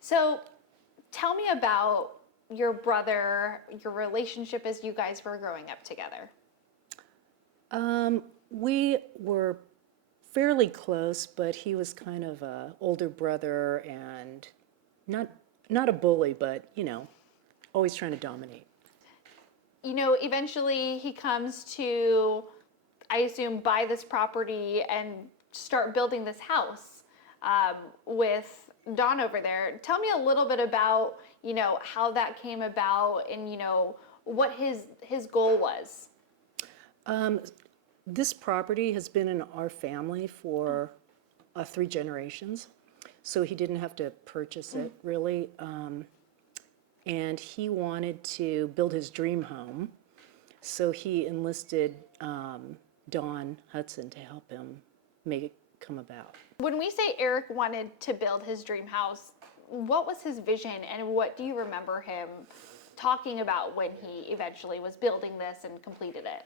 So tell me about your brother, your relationship as you guys were growing up together. We were fairly close, but he was kind of a older brother and not not a bully, but always trying to dominate. Eventually he comes to, I assume, buy this property and start building this house with Don over there. Tell me a little bit about, how that came about and, what his goal was. This property has been in our family for 3 generations, so he didn't have to purchase it really. And he wanted to build his dream home, so he enlisted Don Hudson to help him make it come about. When we say Eric wanted to build his dream house, what was his vision and what do you remember him talking about when he eventually was building this and completed it?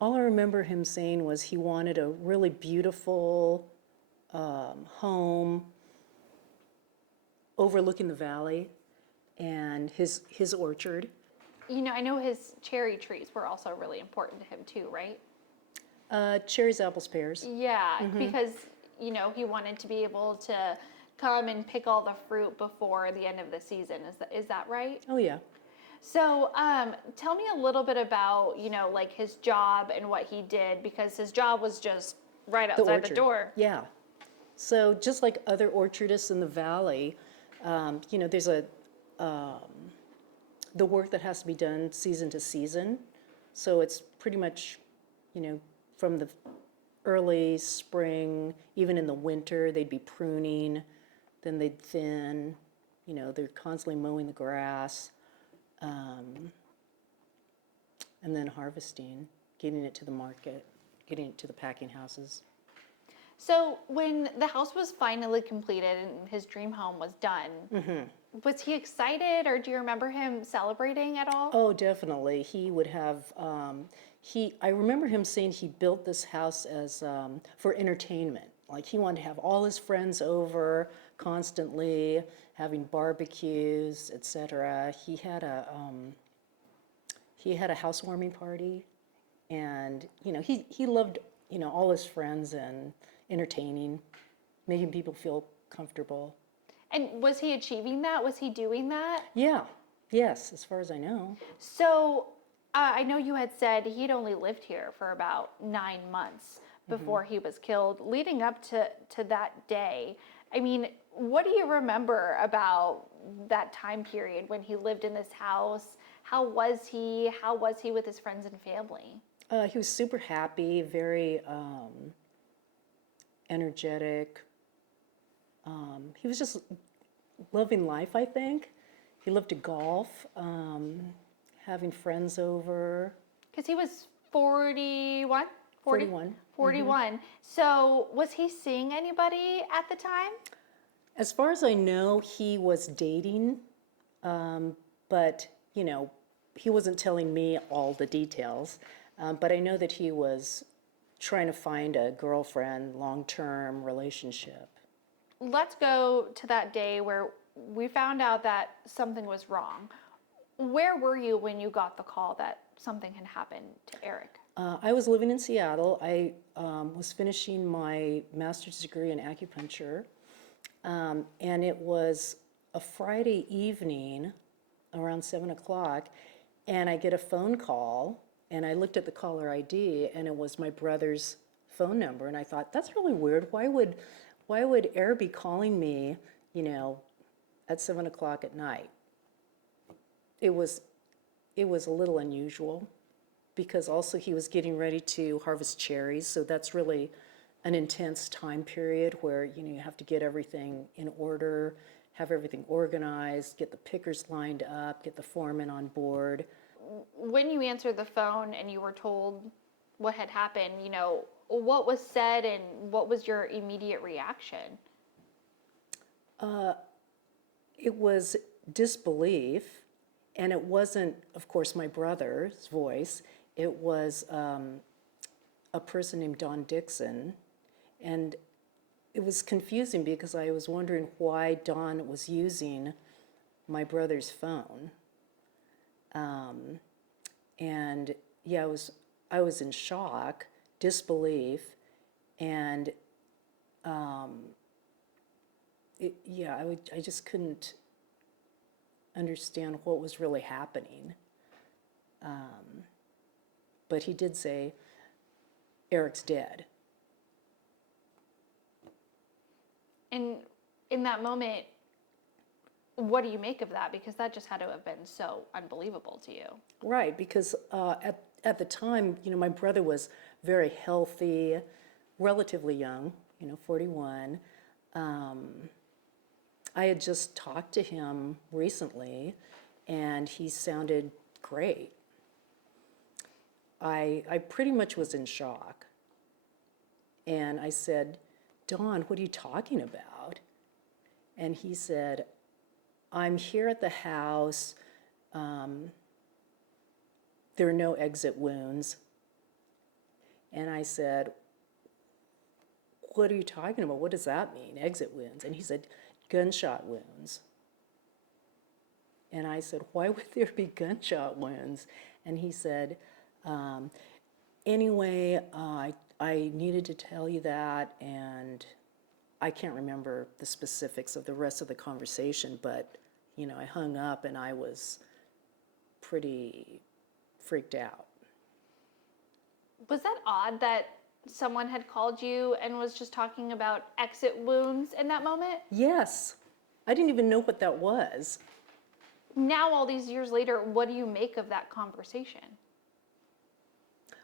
All I remember him saying was he wanted a really beautiful home overlooking the valley and his orchard. I know his cherry trees were also really important to him too, right? Cherries, apples, pears. Yeah, because, he wanted to be able to come and pick all the fruit before the end of the season. Is that right? Oh yeah. So, tell me a little bit about, like his job and what he did, because his job was just right outside the door. Yeah. So just like other orchardists in the valley, there's the work that has to be done season to season. So it's pretty much, from the early spring, even in the winter, they'd be pruning, then they'd thin, they're constantly mowing the grass, and then harvesting, getting it to the market, getting it to the packing houses. So when the house was finally completed and his dream home was done, was he excited or do you remember him celebrating at all? Oh, definitely. He would have, I remember him saying he built this house as, for entertainment. Like he wanted to have all his friends over constantly, having barbecues, etc. He had a housewarming party, and he loved all his friends and entertaining, making people feel comfortable. And was he achieving that? Was he doing that? Yeah, yes, as far as I know. So I know you had said he'd only lived here for about 9 months before he was killed. Leading up to that day, I mean, what do you remember about that time period when he lived in this house? How was he? How was he with his friends and family? He was super happy, very energetic. He was just loving life, I think. He loved to golf, having friends over. Because he was 41? 41. 41. So was he seeing anybody at the time? As far as I know, he was dating, but, he wasn't telling me all the details. But I know that he was trying to find a girlfriend, long-term relationship. Let's go to that day where we found out that something was wrong. Where were you when you got the call that something had happened to Eric? I was living in Seattle. I was finishing my master's degree in acupuncture, and it was a Friday evening around 7 o'clock, and I get a phone call, and I looked at the caller ID, and it was my brother's phone number, and I thought, that's really weird. Why would Eric be calling me, at 7 o'clock at night? It was a little unusual, because also he was getting ready to harvest cherries, so that's really an intense time period where you have to get everything in order, have everything organized, get the pickers lined up, get the foreman on board. When you answered the phone and you were told what had happened, what was said and what was your immediate reaction? It was disbelief, and it wasn't, of course, my brother's voice. It was a person named Don Dixon, and it was confusing because I was wondering why Don was using my brother's phone. And yeah, I was in shock, disbelief, and I just couldn't understand what was really happening. But he did say, Eric's dead. And in that moment, what do you make of that? Because that just had to have been so unbelievable to you. Right, because at the time, my brother was very healthy, relatively young, 41. I had just talked to him recently, and he sounded great. I pretty much was in shock. And I said, Don, what are you talking about? And he said, I'm here at the house. There are no exit wounds. And I said, what are you talking about? What does that mean, exit wounds? And he said, gunshot wounds. And I said, why would there be gunshot wounds? And he said, anyway, I needed to tell you that, and I can't remember the specifics of the rest of the conversation, but, I hung up and I was pretty freaked out. Was that odd that someone had called you and was just talking about exit wounds in that moment? Yes. I didn't even know what that was. Now, all these years later, what do you make of that conversation?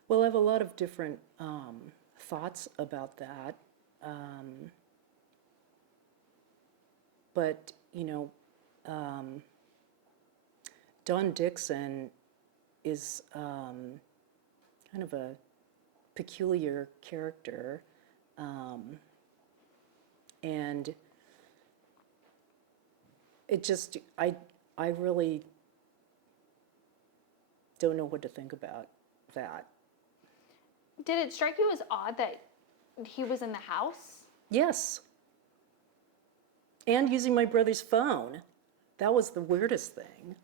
Well, I have a lot of different thoughts about that. But, Don Dixon is kind of a peculiar character. And it just, I really don't know what to think about that. Did it strike you as odd that he was in the house? Yes. And using my brother's phone. That was the weirdest thing.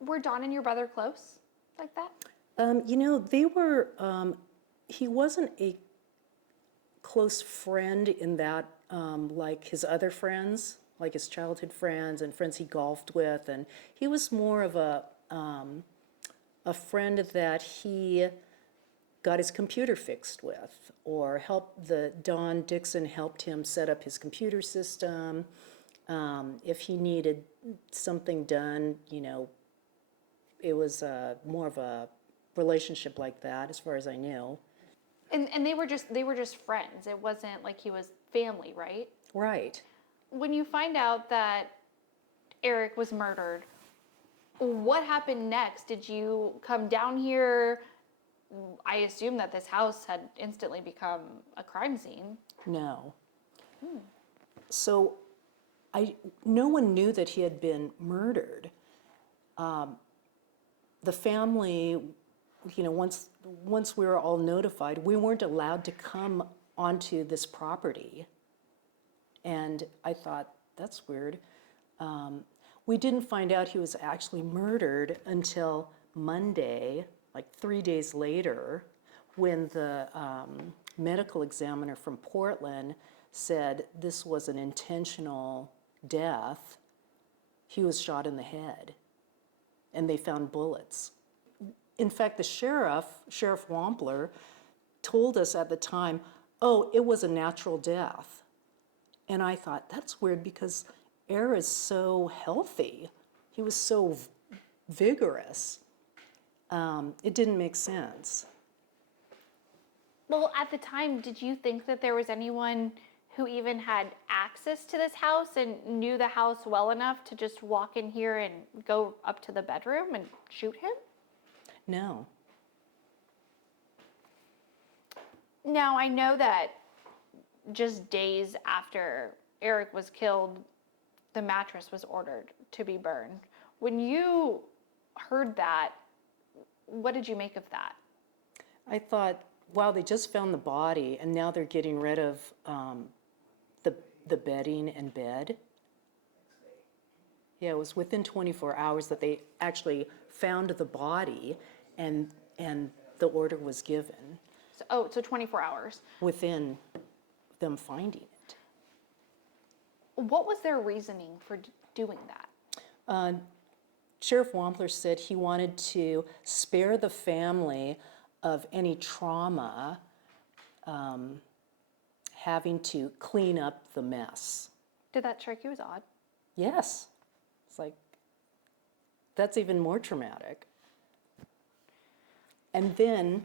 Were Don and your brother close like that? They were, he wasn't a close friend in that, like his other friends, like his childhood friends and friends he golfed with. And he was more of a friend that he got his computer fixed with, or Don Dixon helped him set up his computer system. If he needed something done, it was more of a relationship like that, as far as I knew. And they were just friends. It wasn't like he was family, right? Right. When you find out that Eric was murdered, what happened next? Did you come down here? I assume that this house had instantly become a crime scene. No. So no one knew that he had been murdered. The family, once we were all notified, we weren't allowed to come onto this property. And I thought, that's weird. We didn't find out he was actually murdered until Monday, like 3 days later, when the medical examiner from Portland said this was an intentional death. He was shot in the head, and they found bullets. In fact, the Sheriff Wampler, told us at the time, oh, it was a natural death. And I thought, that's weird because Eric is so healthy. He was so vigorous. It didn't make sense. Well, at the time, did you think that there was anyone who even had access to this house and knew the house well enough to just walk in here and go up to the bedroom and shoot him? No. Now, I know that just days after Eric was killed, the mattress was ordered to be burned. When you heard that, what did you make of that? I thought, wow, they just found the body, and now they're getting rid of the bedding and bed. Yeah, it was within 24 hours that they actually found the body, and the order was given So 24 hours. within them finding it. What was their reasoning for doing that? Sheriff Wampler said he wanted to spare the family of any trauma having to clean up the mess. Did that strike you as odd? Yes. It's like, that's even more traumatic. And then,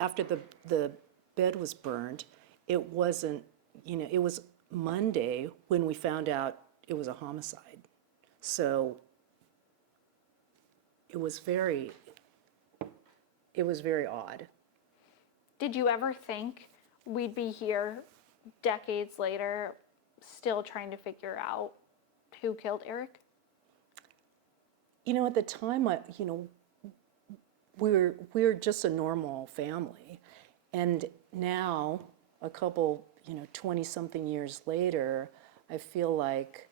after the bed was burned, it wasn't, it was Monday when we found out it was a homicide. So it was very odd. Did you ever think we'd be here decades later still trying to figure out who killed Eric? At the time, we're just a normal family. And now, a couple, 20-something years later, I feel like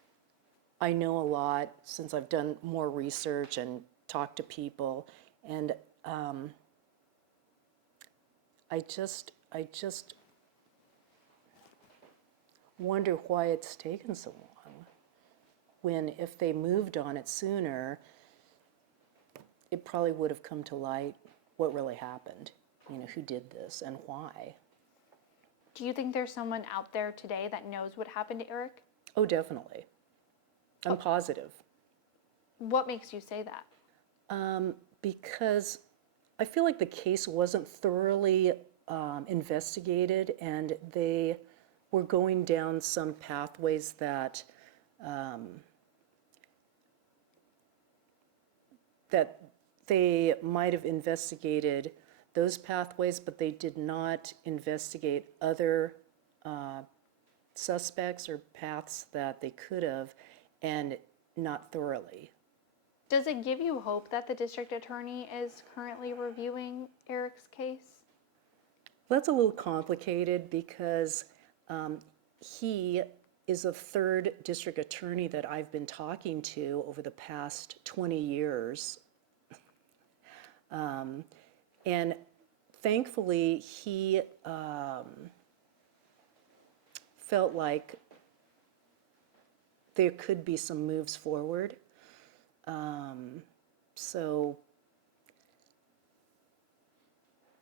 I know a lot since I've done more research and talked to people. And I just wonder why it's taken so long, when if they moved on it sooner, it probably would have come to light what really happened, who did this and why. Do you think there's someone out there today that knows what happened to Eric? Oh, definitely. I'm positive. What makes you say that? Because I feel like the case wasn't thoroughly investigated, and they were going down some pathways that they might have investigated those pathways, but they did not investigate other suspects or paths that they could have, and not thoroughly. Does it give you hope that the district attorney is currently reviewing Eric's case? That's a little complicated because he is a third district attorney that I've been talking to over the past 20 years. And thankfully, he felt like there could be some moves forward. So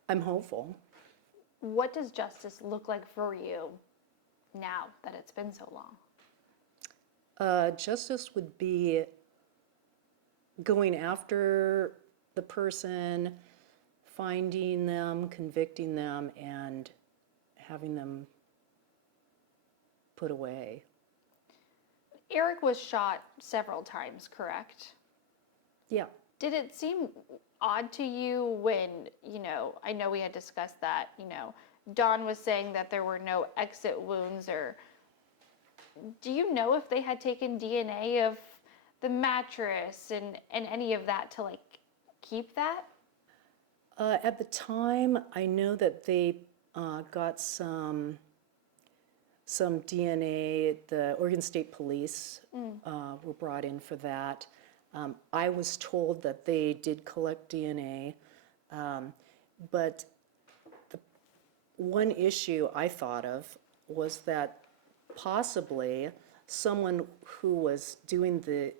I'm hopeful. What does justice look like for you now that it's been so long? Justice would be going after the person, finding them, convicting them, and having them put away. Eric was shot several times, correct? Yeah. Did it seem odd to you when, I know we had discussed that, Dawn was saying that there were no exit wounds, or do you know if they had taken DNA of the mattress and any of that to keep that? At the time, I know that they got some DNA. The Oregon State Police were brought in for that. I was told that they did collect DNA, but the one issue I thought of was that possibly someone who was doing the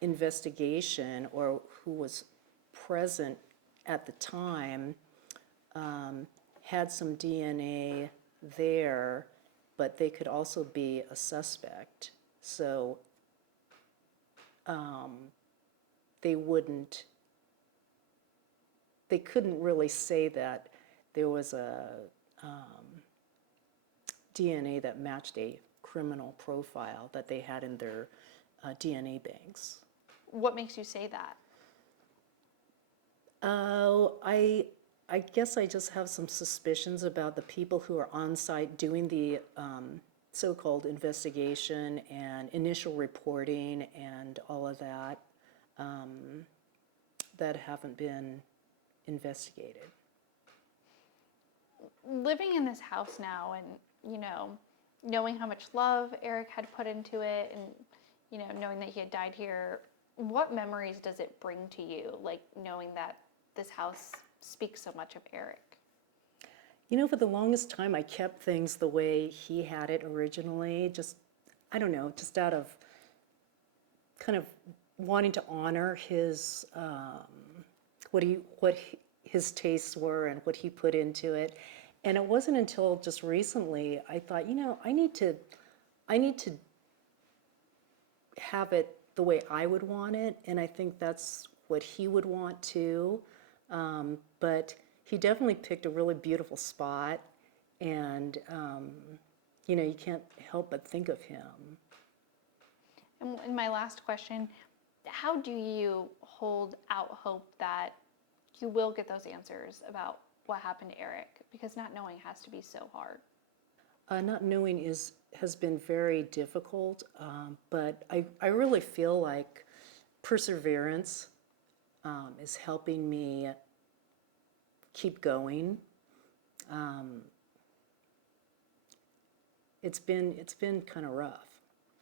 investigation or who was present at the time had some DNA there, but they could also be a suspect. So they couldn't really say that there was a DNA that matched a criminal profile that they had in their DNA banks. What makes you say that? Oh, I guess I just have some suspicions about the people who are on site doing the so-called investigation and initial reporting and all of that that haven't been investigated. Living in this house now, and knowing how much love Eric had put into it and, you know, knowing that he had died here, what memories does it bring to you, like knowing that this house speaks so much of Eric? You know, for the longest time, I kept things the way he had it originally, just, I don't know, just out of kind of wanting to honor his, his tastes were and what he put into it. And it wasn't until just recently I thought, you know, I need to have it the way I would want it, and I think that's what he would want too. But he definitely picked a really beautiful spot, and you know, you can't help but think of him. And my last question, how do you hold out hope that you will get those answers about what happened to Eric? Because not knowing has to be so hard. Not knowing has been very difficult, but I really feel like perseverance is helping me keep going. It's been kind of rough.